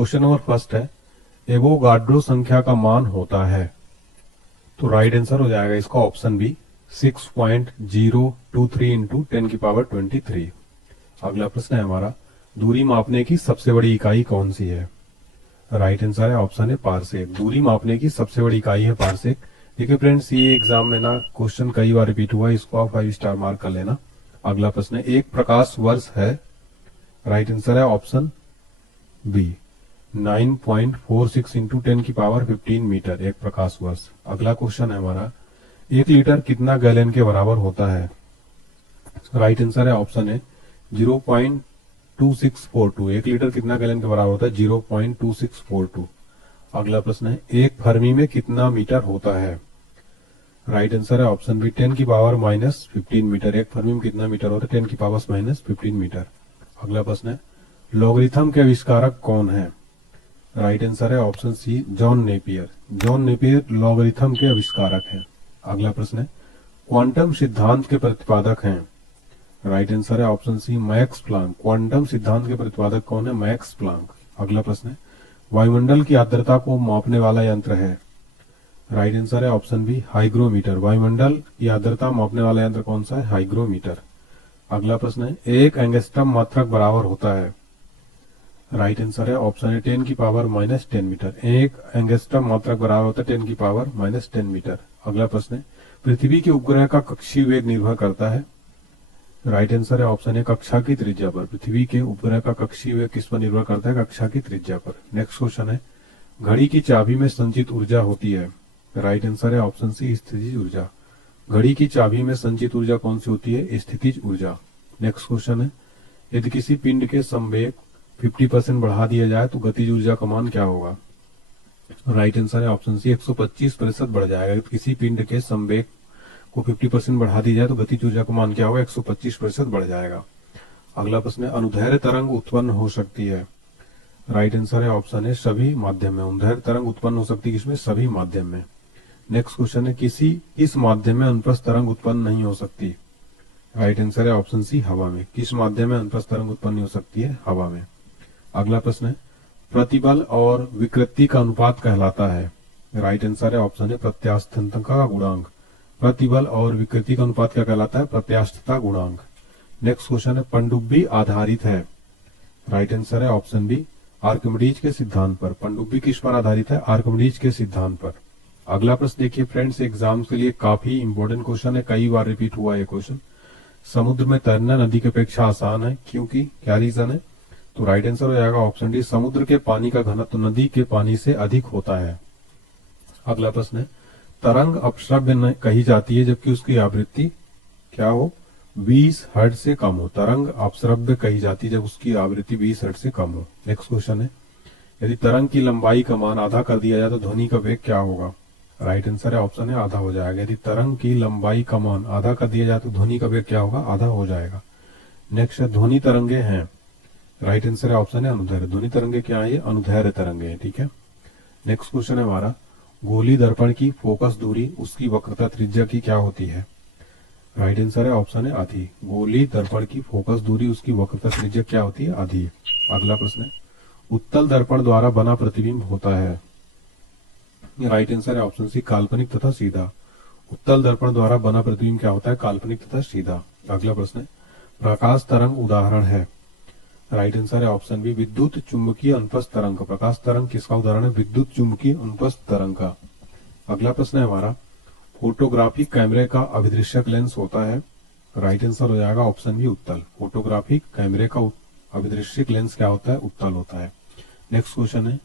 Question number first है, Avogadro संख्या का मान होता है। तो राइट आंसर हो जाएगा इसका ऑप्शन बी 6.023 इंटू 10⁻23। अगला प्रश्न है हमारा, दूरी मापने की सबसे बड़ी इकाई कौन सी है? राइट आंसर है ऑप्शन है पारसेक। दूरी मापने की सबसे बड़ी इकाई है पारसेक। देखिए फ्रेंड्स, ये एग्जाम में ना क्वेश्चन कई बार रिपीट हुआ, इसको आप 5 स्टार मार्क कर लेना। अगला प्रश्न है, एक प्रकाश वर्ष है? राइट आंसर है ऑप्शन बी 9.46 इंटू 10⁻15 मीटर एक प्रकाश वर्ष। अगला क्वेश्चन है हमारा, 1 लीटर कितना गैलन के बराबर होता है? राइट आंसर है ऑप्शन है 0.2642। 1 लीटर कितना गैलन के बराबर होता है? 0.2642। अगला प्रश्न है, एक फर्मी में कितना मीटर होता है? राइट आंसर है ऑप्शन बी 10⁻−15 मीटर। एक फर्मी में कितना मीटर होता है? 10⁻−15 मीटर। अगला प्रश्न है, लॉगरिथम के आविष्कारक कौन है? राइट आंसर है option C John Napier. John Napier logarithm के आविष्कारक हैं। अगला प्रश्न है, क्वांटम सिद्धांत के प्रतिपादक हैं? राइट आंसर है option C Max Planck. Quantum सिद्धांत के प्रतिपादक कौन है? Max Planck. अगला प्रश्न है, वायुमंडल की आर्द्रता को मापने वाला यंत्र है? राइट आंसर है ऑप्शन बी हाइग्रोमीटर। वायुमंडल की आर्द्रता मापने वाला यंत्र कौन सा है? हाइग्रोमीटर। अगला प्रश्न है, एक एंगस्ट्रम मात्रक बराबर होता है? राइट आंसर है ऑप्शन है 10⁻−10 मीटर। एक एंगस्ट्रम मात्रक बराबर होता है 10⁻−10 मीटर। अगला प्रश्न है, पृथ्वी के उपग्रह का कक्षीय वेग निर्भर करता है? राइट आंसर है ऑप्शन है कक्षा की त्रिज्या पर। पृथ्वी के उपग्रह का कक्षीय वेग किस पर निर्भर करता है? कक्षा की त्रिज्या पर। नेक्स्ट क्वेश्चन है, घड़ी की चाबी में संचित ऊर्जा होती है? राइट आंसर है ऑप्शन सी स्थितिज ऊर्जा। घड़ी की चाबी में संचित ऊर्जा कौन सी होती है? स्थितिज ऊर्जा। नेक्स्ट क्वेश्चन है, यदि किसी पिंड के संवेग 50% बढ़ा दिया जाए तो गतिज ऊर्जा का मान क्या होगा? राइट आंसर है ऑप्शन सी 125% बढ़ जाएगा। यदि किसी पिंड के संवेग को 50% बढ़ा दी जाए तो गतिज ऊर्जा का मान क्या होगा? 125% बढ़ जाएगा। अगला प्रश्न है, अनुदैर्ध्य तरंग उत्पन्न हो सकती है? राइट आंसर है ऑप्शन है सभी माध्यम में। अनुदैर्ध्य तरंग उत्पन्न हो सकती है किसमें? सभी माध्यम में। नेक्स्ट क्वेश्चन है, इस माध्यम में अनुप्रस्थ तरंग उत्पन्न नहीं हो सकती? राइट आंसर है ऑप्शन सी हवा में। किस माध्यम में अनुप्रस्थ तरंग उत्पन्न नहीं हो सकती है? हवा में। अगला प्रश्न है, प्रतिबल और विकृति का अनुपात कहलाता है? राइट आंसर है ऑप्शन है प्रत्यास्थता का गुणांक। प्रतिबल और विकृति का अनुपात क्या कहलाता है? प्रत्यास्थता गुणांक। नेक्स्ट क्वेश्चन है, पनडुब्बी आधारित है? राइट आंसर है ऑप्शन बी आर्किमिडीज के सिद्धांत पर। पनडुब्बी किस पर आधारित है? आर्किमिडीज के सिद्धांत पर। अगला प्रश्न देखिए फ्रेंड्स, एग्जाम के लिए काफी इंपॉर्टेंट क्वेश्चन है, कई बार रिपीट हुआ है क्वेश्चन। समुद्र में तैरना नदी की अपेक्षा आसान है, क्योंकि क्या रीजन है? तो राइट आंसर हो जाएगा ऑप्शन डी समुद्र के पानी का घनत्व नदी के पानी से अधिक होता है। अगला प्रश्न है, तरंग अपश्रव्य कही जाती है जबकि उसकी आवृत्ति क्या हो? 20 हर्ट्ज से कम हो। तरंग अपश्रव्य कही जाती है जब उसकी आवृत्ति 20 हर्ट्ज से कम हो। नेक्स्ट क्वेश्चन है, यदि तरंग की लंबाई का मान आधा कर दिया जाए तो ध्वनि का वेग क्या होगा? राइट आंसर है ऑप्शन है आधा हो जाएगा। यदि तरंग की लंबाई का मान आधा कर दिया जाए तो ध्वनि का वेग क्या होगा? आधा हो जाएगा। नेक्स्ट है, ध्वनि तरंगे हैं? राइट आंसर है ऑप्शन है अनुदैर्ध्य। ध्वनि तरंगे क्या है? अनुदैर्ध्य तरंगे हैं। ठीक है। नेक्स्ट क्वेश्चन है हमारा, गोली दर्पण की फोकस दूरी उसकी वक्रता त्रिज्या की क्या होती है? राइट आंसर है ऑप्शन है आधी। गोली दर्पण की फोकस दूरी उसकी वक्रता त्रिज्या क्या होती है? आधी। अगला प्रश्न है, उत्तल दर्पण द्वारा बना प्रतिबिंब होता है? राइट आंसर है ऑप्शन सी काल्पनिक तथा सीधा। उत्तल दर्पण द्वारा बना प्रतिबिंब क्या होता है? काल्पनिक तथा सीधा। अगला प्रश्न है, प्रकाश तरंग उदाहरण है? राइट आंसर है ऑप्शन बी विद्युत चुंबकीय अनुप्रस्थ तरंग का। प्रकाश तरंग किसका उदाहरण है? विद्युत चुंबकीय अनुप्रस्थ तरंग का। अगला प्रश्न है हमारा, फोटोग्राफिक कैमरे का अभिदृश्यक लेंस होता है? राइट आंसर हो जाएगा ऑप्शन बी उत्तल। फोटोग्राफिक कैमरे का अभिदृश्यक लेंस क्या होता है? उत्तल होता है। नेक्स्ट क्वेश्चन है,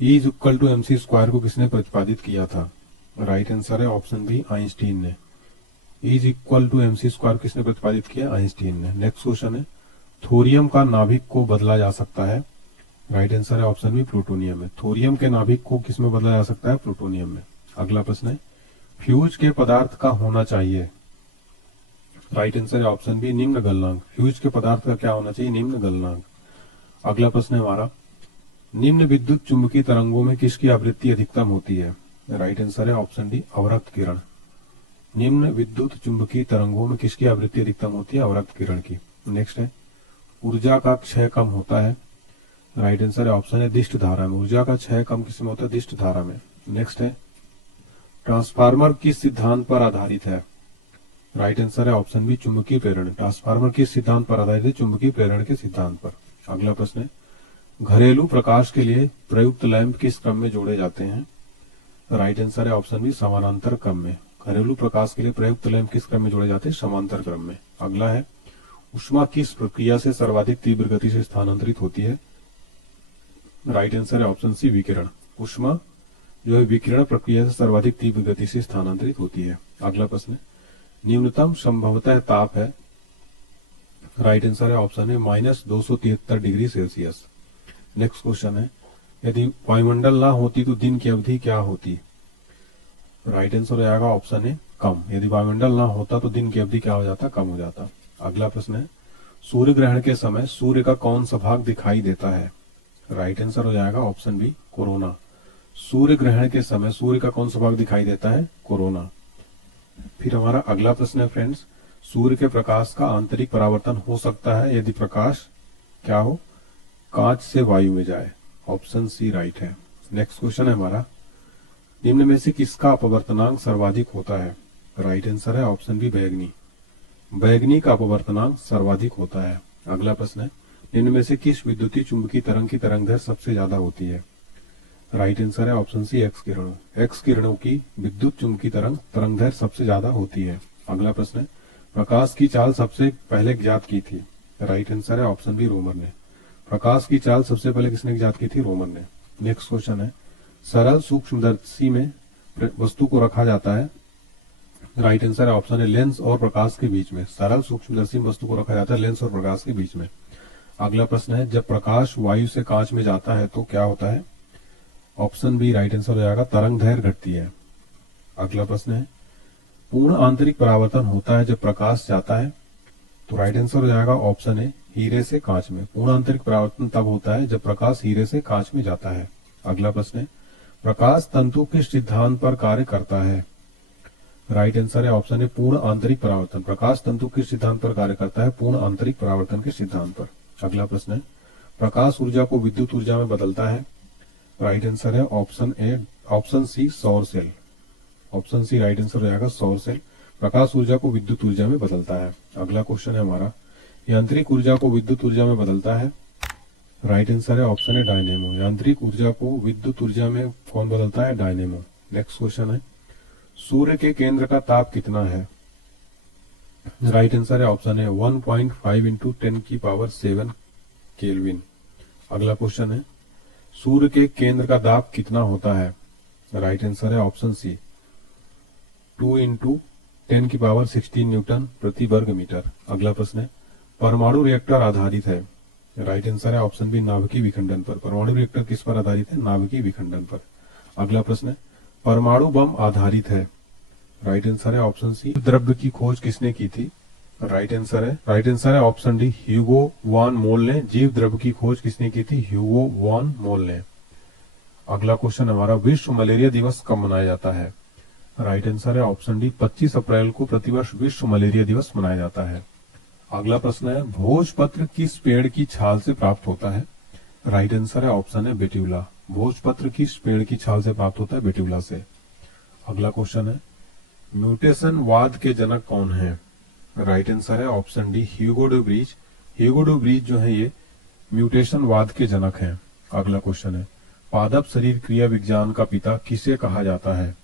E is equal to MC square को किसने प्रतिपादित किया था? राइट आंसर है ऑप्शन बी आइंस्टीन ने। E is equal to MC square किसने प्रतिपादित किया? आइंस्टीन ने। नेक्स्ट क्वेश्चन है, थोरियम का नाभिक को बदला जा सकता है? राइट आंसर है ऑप्शन बी प्लूटोनियम में। थोरियम के नाभिक को किसमें बदला जा सकता है? प्लूटोनियम में। अगला प्रश्न है, फ्यूज के पदार्थ का होना चाहिए? राइट आंसर है ऑप्शन बी निम्न गलनांक। फ्यूज के पदार्थ का क्या होना चाहिए? निम्न गलनांक। अगला प्रश्न है हमारा, निम्न विद्युत चुंबकीय तरंगों में किसकी आवृत्ति अधिकतम होती है? राइट आंसर है ऑप्शन डी अवरक्त किरण। निम्न विद्युत चुंबकीय तरंगों में किसकी आवृत्ति अधिकतम होती है? अवरक्त किरण की। नेक्स्ट है, ऊर्जा का क्षय कम होता है? राइट आंसर है ऑप्शन है दिष्ट धारा में। ऊर्जा का क्षय कम किस में होता है? दिष्ट धारा में। नेक्स्ट है ट्रांसफार्मर किस सिद्धांत पर आधारित है? राइट आंसर है ऑप्शन बी चुंबकीय प्रेरण। ट्रांसफार्मर किस सिद्धांत पर आधारित है? चुंबकीय प्रेरण के सिद्धांत पर। अगला प्रश्न है घरेलू प्रकाश के लिए प्रयुक्त लैंप किस क्रम में जोड़े जाते हैं? राइट आंसर है ऑप्शन बी समानांतर क्रम में। घरेलू प्रकाश के लिए प्रयुक्त लैंप किस क्रम में जोड़े जाते हैं? समांतर क्रम में। अगला है ऊष्मा किस प्रक्रिया से सर्वाधिक तीव्र गति से स्थानांतरित होती है? राइट आंसर है ऑप्शन सी विकिरण। ऊष्मा जो है विकिरण प्रक्रिया से सर्वाधिक तीव्र गति से स्थानांतरित होती है। अगला प्रश्न न्यूनतम संभवतः ताप है? राइट आंसर है ऑप्शन है -273 डिग्री सेल्सियस। नेक्स्ट क्वेश्चन है यदि वायुमंडल ना होती तो दिन की अवधि क्या होती? राइट आंसर हो जाएगा ऑप्शन है कम। यदि वायुमंडल ना होता तो दिन की अवधि क्या हो जाता? कम हो जाता। अगला प्रश्न है सूर्य ग्रहण के समय सूर्य का कौन सा भाग दिखाई देता है? राइट आंसर हो जाएगा ऑप्शन बी कोरोना। सूर्य ग्रहण के समय सूर्य का कौन सा भाग दिखाई देता है? कोरोना। फिर हमारा अगला प्रश्न है फ्रेंड्स सूर्य के प्रकाश का आंतरिक परावर्तन हो सकता है यदि प्रकाश क्या हो? कांच से वायु में जाए। ऑप्शन सी राइट है। नेक्स्ट क्वेश्चन है हमारा निम्न में से किसका अपवर्तनांक सर्वाधिक होता है? राइट आंसर है ऑप्शन बी बैगनी। बैगनी का अपवर्तनांक सर्वाधिक होता है। अगला प्रश्न है निम्न में से किस विद्युतीय चुंबकीय तरंग की तरंगदैर्घ्य सबसे ज्यादा होती है? राइट आंसर है ऑप्शन सी एक्स किरणों। एक्स किरणों की विद्युत चुंबकीय तरंगदैर्घ्य सबसे ज्यादा होती है। अगला प्रश्न है प्रकाश की चाल सबसे पहले ज्ञात की थी? राइट आंसर है ऑप्शन बी रोमन ने। प्रकाश की चाल सबसे पहले किसने ज्ञात की थी? रोमन ने। नेक्स्ट क्वेश्चन है सरल सूक्ष्मदर्शी में वस्तु को रखा जाता है? राइट आंसर है ऑप्शन है लेंस और प्रकाश के बीच में। सरल सूक्ष्मदर्शी में वस्तु को रखा जाता है लेंस और प्रकाश के बीच में। अगला प्रश्न है जब प्रकाश वायु से कांच में जाता है तो क्या होता है? ऑप्शन बी राइट आंसर हो जाएगा तरंगदैर्घ्य घटती है। अगला प्रश्न है पूर्ण आंतरिक परावर्तन होता है जब प्रकाश जाता है? तो राइट आंसर हो जाएगा ऑप्शन है हीरे से कांच में। पूर्ण आंतरिक परावर्तन तब होता है जब प्रकाश हीरे से कांच में जाता है। अगला प्रश्न है प्रकाश तंतु किस सिद्धांत पर कार्य करता है? राइट आंसर है ऑप्शन है पूर्ण आंतरिक परावर्तन। प्रकाश तंतु किस सिद्धांत पर कार्य करता है? पूर्ण आंतरिक परावर्तन के सिद्धांत पर। अगला प्रश्न है प्रकाश ऊर्जा को विद्युत ऊर्जा में बदलता है? राइट आंसर है ऑप्शन सी सौर cell. Option C right answer हो जाएगा सौर सेल प्रकाश ऊर्जा को विद्युत ऊर्जा में बदलता है। अगला क्वेश्चन है हमारा यांत्रिक ऊर्जा को विद्युत ऊर्जा में बदलता है? राइट आंसर है ऑप्शन है डायनेमो। यांत्रिक ऊर्जा को विद्युत ऊर्जा में कौन बदलता है? डायनेमो। नेक्स्ट क्वेश्चन है सूर्य के केंद्र का ताप कितना है? राइट आंसर है ऑप्शन है 1.5 इंटू 10⁻⁷ केल्विन। अगला क्वेश्चन है सूर्य के केंद्र का दाब कितना होता है? राइट आंसर है ऑप्शन सी 2 इंटू 10⁻16 न्यूटन प्रति वर्ग मीटर। अगला प्रश्न है परमाणु रिएक्टर आधारित है? राइट आंसर है ऑप्शन बी नाभिकीय विखंडन पर। परमाणु रिएक्टर किस पर आधारित है? नाभिकीय विखंडन पर। अगला प्रश्न है परमाणु बम आधारित है? राइट आंसर है ऑप्शन सी द्रव्य की खोज किसने की थी? राइट आंसर है ऑप्शन डी ह्यूगो वॉन मोल ने। जीव द्रव्य की खोज किसने की थी? ह्यूगो वॉन मोल ने। अगला क्वेश्चन हमारा विश्व मलेरिया दिवस कब मनाया जाता है? राइट आंसर है ऑप्शन डी 25 अप्रैल को प्रतिवर्ष विश्व मलेरिया दिवस मनाया जाता है। अगला प्रश्न है भोजपत्र किस पेड़ की छाल से प्राप्त होता है? राइट आंसर है ऑप्शन है बेट्यूला। भोजपत्र किस पेड़ की छाल से प्राप्त होता है? बेट्यूला से। अगला क्वेश्चन है म्यूटेशन वाद के जनक कौन है? राइट आंसर है option D Hugo de Vries. Hugo de Vries जो है ये म्यूटेशन वाद के जनक हैं। अगला क्वेश्चन है पादप शरीर क्रिया विज्ञान का पिता किसे कहा जाता है?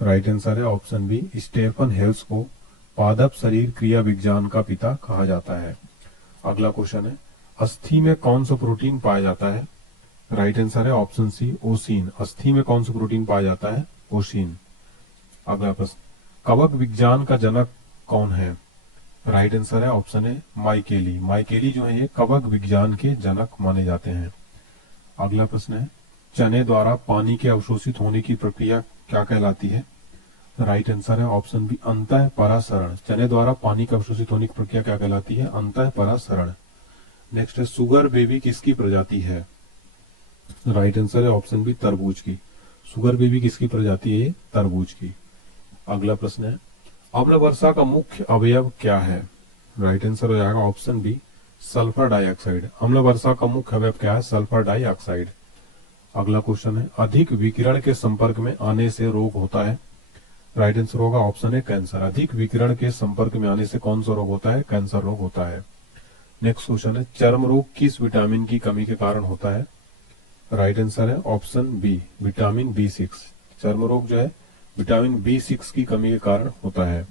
राइट आंसर है ऑप्शन बी स्टेफन हेल्स को पादप शरीर क्रिया विज्ञान का पिता कहा जाता है। अगला क्वेश्चन है अस्थि में कौन सा प्रोटीन पाया जाता है? राइट आंसर है ऑप्शन सी ओसीन। अस्थि में कौन सा प्रोटीन पाया जाता है? ओसीन। अगला प्रश्न कवक विज्ञान का जनक कौन है? राइट आंसर है ऑप्शन है माइकेली। माइकेली जो है ये कवक विज्ञान के जनक माने जाते हैं। अगला प्रश्न है चने द्वारा पानी के अवशोषित होने की प्रक्रिया क्या कहलाती है? राइट आंसर है ऑप्शन बी अंतः परासरण। चने द्वारा पानी का अवशोषित होने की प्रक्रिया क्या कहलाती है? अंतः परासरण। नेक्स्ट है शुगर बेबी किसकी प्रजाति है? राइट आंसर है ऑप्शन बी तरबूज की। शुगर बेबी किसकी प्रजाति है? तरबूज की। अगला प्रश्न है अम्ल वर्षा का मुख्य अवयव क्या है? राइट आंसर हो जाएगा ऑप्शन बी सल्फर डाइऑक्साइड। अम्ल वर्षा का मुख्य अवयव क्या है? Sulphur dioxide. अगला क्वेश्चन है अधिक विकिरण के संपर्क में आने से रोग होता है। राइट आंसर होगा ऑप्शन है कैंसर। अधिक विकिरण के संपर्क में आने से कौन सा रोग होता है? कैंसर रोग होता है। नेक्स्ट क्वेश्चन है चर्म रोग किस विटामिन की कमी के कारण होता है? राइट आंसर है ऑप्शन बी विटामिन B6। चर्म रोग जो है विटामिन B6 की कमी के कारण होता है।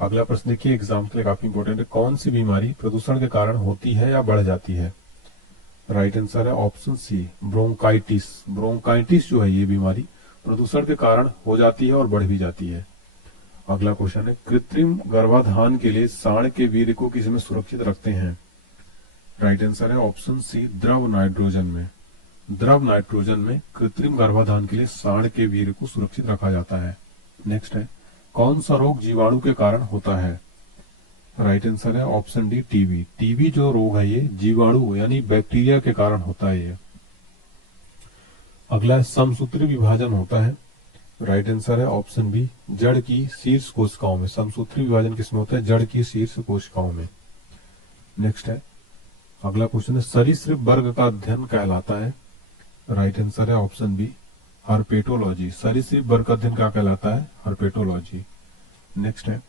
अगला प्रश्न देखिए एग्जाम के लिए काफी इंपॉर्टेंट है। कौन सी बीमारी प्रदूषण के कारण होती है या बढ़ जाती है? राइट आंसर है ऑप्शन सी ब्रोंकाइटिस। ब्रोंकाइटिस जो है ये बीमारी प्रदूषण के कारण हो जाती है और बढ़ भी जाती है। अगला क्वेश्चन है कृत्रिम गर्भाधान के लिए सांड के वीर्य को किसमें सुरक्षित रखते हैं? राइट आंसर है ऑप्शन सी द्रव नाइट्रोजन में। द्रव नाइट्रोजन में कृत्रिम गर्भाधान के लिए सांड के वीर्य को सुरक्षित रखा जाता है। नेक्स्ट है कौन सा रोग जीवाणु के कारण होता है? राइट आंसर है ऑप्शन डी टीबी। टीबी जो रोग है ये जीवाणु यानी बैक्टीरिया के कारण होता है ये। अगला है समसूत्री विभाजन होता है। राइट आंसर है ऑप्शन बी जड़ की शीर्ष कोशिकाओं में। समसूत्री विभाजन किसमें होता है? जड़ की शीर्ष कोशिकाओं में। नेक्स्ट है अगला क्वेश्चन है सरीसृप वर्ग का अध्ययन कहलाता है। राइट आंसर है ऑप्शन बी हर्पेटोलॉजी। सरीसृप वर्ग का अध्ययन क्या कहलाता है? हर्पेटोलॉजी। नेक्स्ट है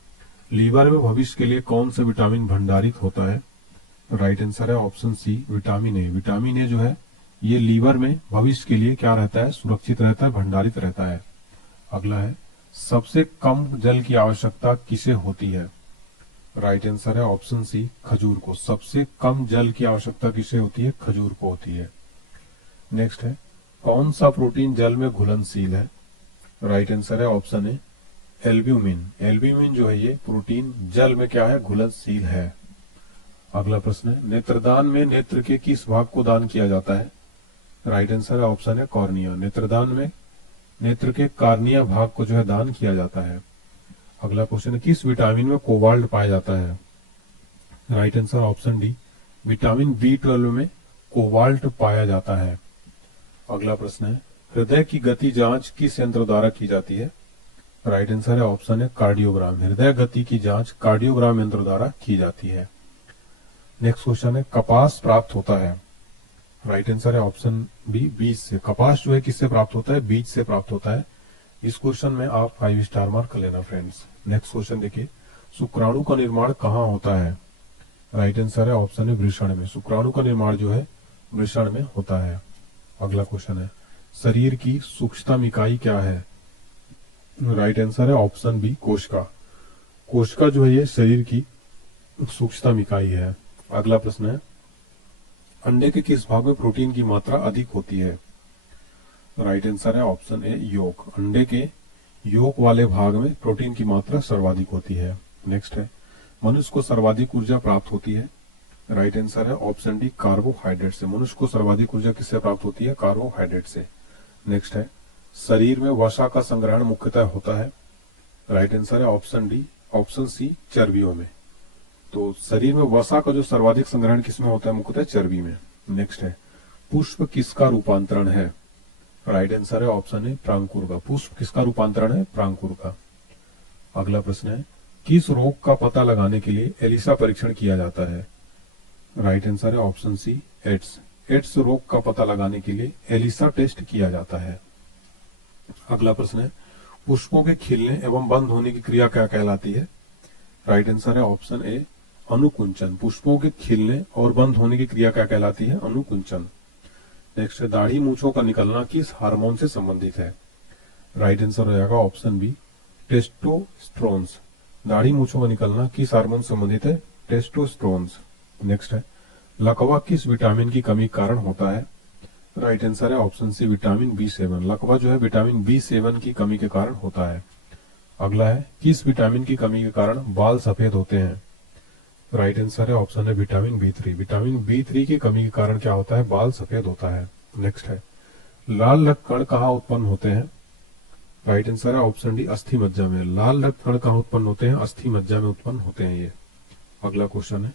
लीवर में भविष्य के लिए कौन सा विटामिन भंडारित होता है? राइट आंसर है option C vitamin A. Vitamin A जो है ये लीवर में भविष्य के लिए क्या रहता है? सुरक्षित रहता है, भंडारित रहता है। अगला है सबसे कम जल की आवश्यकता किसे होती है? राइट आंसर है ऑप्शन सी खजूर को। सबसे कम जल की आवश्यकता किसे होती है? खजूर को होती है। नेक्स्ट है कौन सा प्रोटीन जल में घुलनशील है? राइट आंसर है ऑप्शन ए एल्ब्यूमिन। एल्ब्यूमिन जो है ये प्रोटीन जल में क्या है? घुलनशील है। अगला प्रश्न है नेत्रदान में नेत्र के किस भाग को दान किया जाता है? राइट आंसर है ऑप्शन है कॉर्निया। नेत्रदान में नेत्र के कार्निया भाग को जो है दान किया जाता है। अगला क्वेश्चन है किस विटामिन में कोबाल्ट पाया जाता है? Right answer option D vitamin B12 में कोबाल्ट पाया जाता है। अगला प्रश्न है हृदय की गति जांच किस यंत्र द्वारा की जाती है? राइट आंसर है ऑप्शन है कार्डियोग्राम। हृदय गति की जांच कार्डियोग्राम यंत्र द्वारा की जाती है। नेक्स्ट क्वेश्चन है कपास प्राप्त होता है। राइट आंसर है ऑप्शन बी बीज से। कपास जो है किससे प्राप्त होता है? बीज से प्राप्त होता है। इस क्वेश्चन में आप 5 स्टार मार्क कर लेना फ्रेंड्स। नेक्स्ट क्वेश्चन देखिए शुक्राणु का निर्माण कहाँ होता है? राइट आंसर है ऑप्शन है वृषण में। शुक्राणु का निर्माण जो है वृषण में होता है। अगला क्वेश्चन है शरीर की सूक्ष्मतम इकाई क्या है? राइट आंसर है ऑप्शन बी कोशिका। कोशिका जो है ये शरीर की सूक्ष्मतम इकाई है। अगला प्रश्न है अंडे के किस भाग में प्रोटीन की मात्रा अधिक होती है? राइट आंसर है ऑप्शन ए योक। अंडे के योक वाले भाग में प्रोटीन की मात्रा सर्वाधिक होती है। नेक्स्ट है मनुष्य को सर्वाधिक ऊर्जा प्राप्त होती है। राइट आंसर है ऑप्शन डी कार्बोहाइड्रेट से। मनुष्य को सर्वाधिक ऊर्जा किससे प्राप्त होती है? कार्बोहाइड्रेट से। नेक्स्ट है शरीर में वसा का संग्रहण मुख्यतः होता है। राइट आंसर है ऑप्शन डी ऑप्शन सी चर्बियों में। तो शरीर में वसा का जो सर्वाधिक संग्रहण किसमें होता है? मुख्यतः चर्बी में। नेक्स्ट है पुष्प किसका रूपांतरण है? राइट आंसर है ऑप्शन है प्रांकुर का। पुष्प किसका रूपांतरण है? प्रांकुर का। अगला प्रश्न है किस रोग का पता लगाने के लिए एलिसा परीक्षण किया जाता है? राइट आंसर है ऑप्शन सी एड्स। एड्स रोग का पता लगाने के लिए एलिसा टेस्ट किया जाता है। अगला प्रश्न है पुष्पों के खिलने एवं बंद होने की क्रिया क्या कहलाती है? राइट आंसर है ऑप्शन ए अनुकुंचन। पुष्पों के खिलने और बंद होने की क्रिया क्या कहलाती है? अनुकुंचन। नेक्स्ट है दाढ़ी मूंछों का निकलना किस हार्मोन से संबंधित है? राइट आंसर हो जाएगा ऑप्शन बी टेस्टोस्टेरोन्स। दाढ़ी मूंछों का निकलना किस हार्मोन से संबंधित है? टेस्टोस्टेरोन्स। नेक्स्ट है लकवा किस विटामिन की कमी के कारण होता है? राइट आंसर है ऑप्शन सी विटामिन B7। लकवा जो है विटामिन B7 की कमी के कारण होता है। अगला है किस विटामिन की कमी के कारण बाल सफेद होते हैं? राइट आंसर है ऑप्शन है विटामिन B3। विटामिन B3 की कमी के कारण क्या होता है? बाल सफेद होता है। नेक्स्ट है लाल रक्त कण कहाँ उत्पन्न होते हैं? राइट आंसर है ऑप्शन डी अस्थि मज्जा में। लाल रक्त कण कहाँ उत्पन्न होते हैं? अस्थि मज्जा में उत्पन्न होते हैं ये। अगला क्वेश्चन है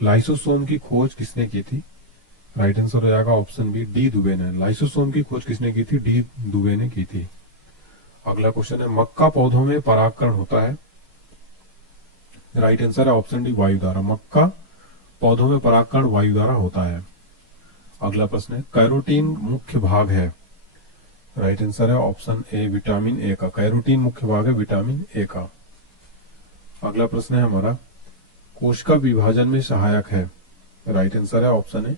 लाइसोसोम की खोज किसने की थी? राइट आंसर हो जाएगा ऑप्शन बी डी दुबे ने। लाइसोसोम की खोज किसने की थी? डी दुबे ने की थी। अगला क्वेश्चन है मक्का पौधों में परागकण होता है। राइट आंसर है ऑप्शन डी वायु द्वारा। मक्का पौधों में परागकण वायु द्वारा होता है। अगला प्रश्न है कैरोटीन मुख्य भाग है। राइट आंसर है ऑप्शन ए विटामिन ए का। कैरोटीन मुख्य भाग है विटामिन ए का। अगला प्रश्न है हमारा कोशिका विभाजन में सहायक है। राइट आंसर है ऑप्शन ए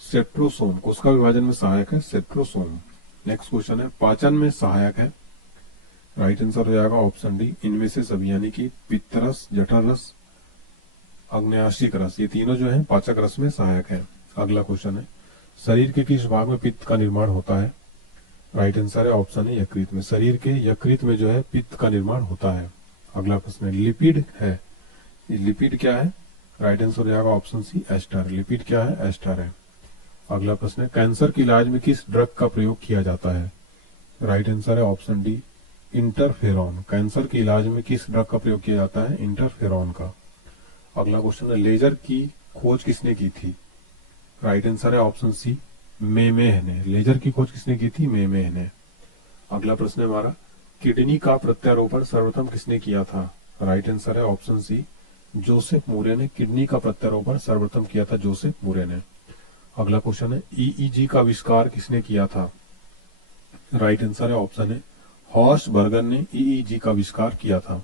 सेट्रोसोम। कोशिका विभाजन में सहायक है सेट्रोसोम। नेक्स्ट क्वेश्चन है पाचन में सहायक है। राइट आंसर हो जाएगा ऑप्शन डी इनमें से सभी, यानी कि पित्तरस, जठररस, आग्नेयाशिक रस, ये तीनों जो है पाचक रस में सहायक है। अगला क्वेश्चन है शरीर के किस भाग में पित्त का निर्माण होता है। राइट आंसर है ऑप्शन है यकृत में। शरीर के यकृत में जो है पित्त का निर्माण होता है। अगला प्रश्न है लिपिड है। ये लिपिड क्या है। राइट आंसर हो जाएगा ऑप्शन सी एस्टर। लिपिड क्या है एस्टर है। अगला प्रश्न है कैंसर के इलाज में किस ड्रग का प्रयोग किया जाता है। राइट आंसर है ऑप्शन डी इंटरफेरॉन। कैंसर के इलाज में किस ड्रग का प्रयोग किया जाता है इंटरफेरॉन का। अगला क्वेश्चन है लेजर की खोज किसने की थी। राइट आंसर है ऑप्शन सी मेमेह ने। लेजर की खोज किसने की थी मेमेह ने। अगला प्रश्न है हमारा किडनी का प्रत्यारोपण सर्वप्रथम किसने किया था। राइट आंसर है ऑप्शन सी जोसेफ मूरे ने। किडनी का प्रत्यारोपण सर्वप्रथम किया था जोसेफ मूरे ने। अगला क्वेश्चन है ईईजी का आविष्कार किसने किया था। राइट आंसर है ऑप्शन है हॉर्स्ट बर्गर ने ईईजी का आविष्कार किया था।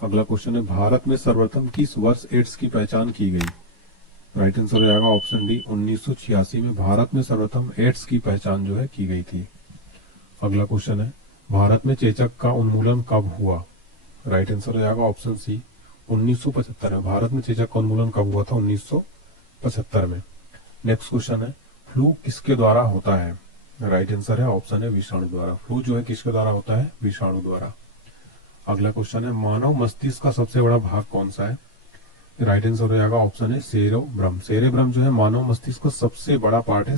अगला क्वेश्चन है भारत में सर्वप्रथम किस वर्ष एड्स की पहचान की गई। राइट आंसर हो जाएगा ऑप्शन डी 1986 में भारत में सर्वप्रथम एड्स की पहचान जो है की गई थी। अगला क्वेश्चन है भारत में चेचक का उन्मूलन कब हुआ। राइट आंसर हो जाएगा ऑप्शन सी 1975 में। भारत में चेचक का उन्मूलन कब हुआ था 1975 में। नेक्स्ट क्वेश्चन है फ्लू किसके द्वारा होता है। राइट आंसर है ऑप्शन है विषाणु द्वारा। फ्लू जो है किसके द्वारा होता है विषाणु द्वारा। अगला क्वेश्चन है मानव मस्तिष्क का सबसे बड़ा भाग कौन सा है। राइट आंसर हो जाएगा ऑप्शन है सेरेब्रम। सेरेब्रम जो है मानव मस्तिष्क का सबसे बड़ा पार्ट है।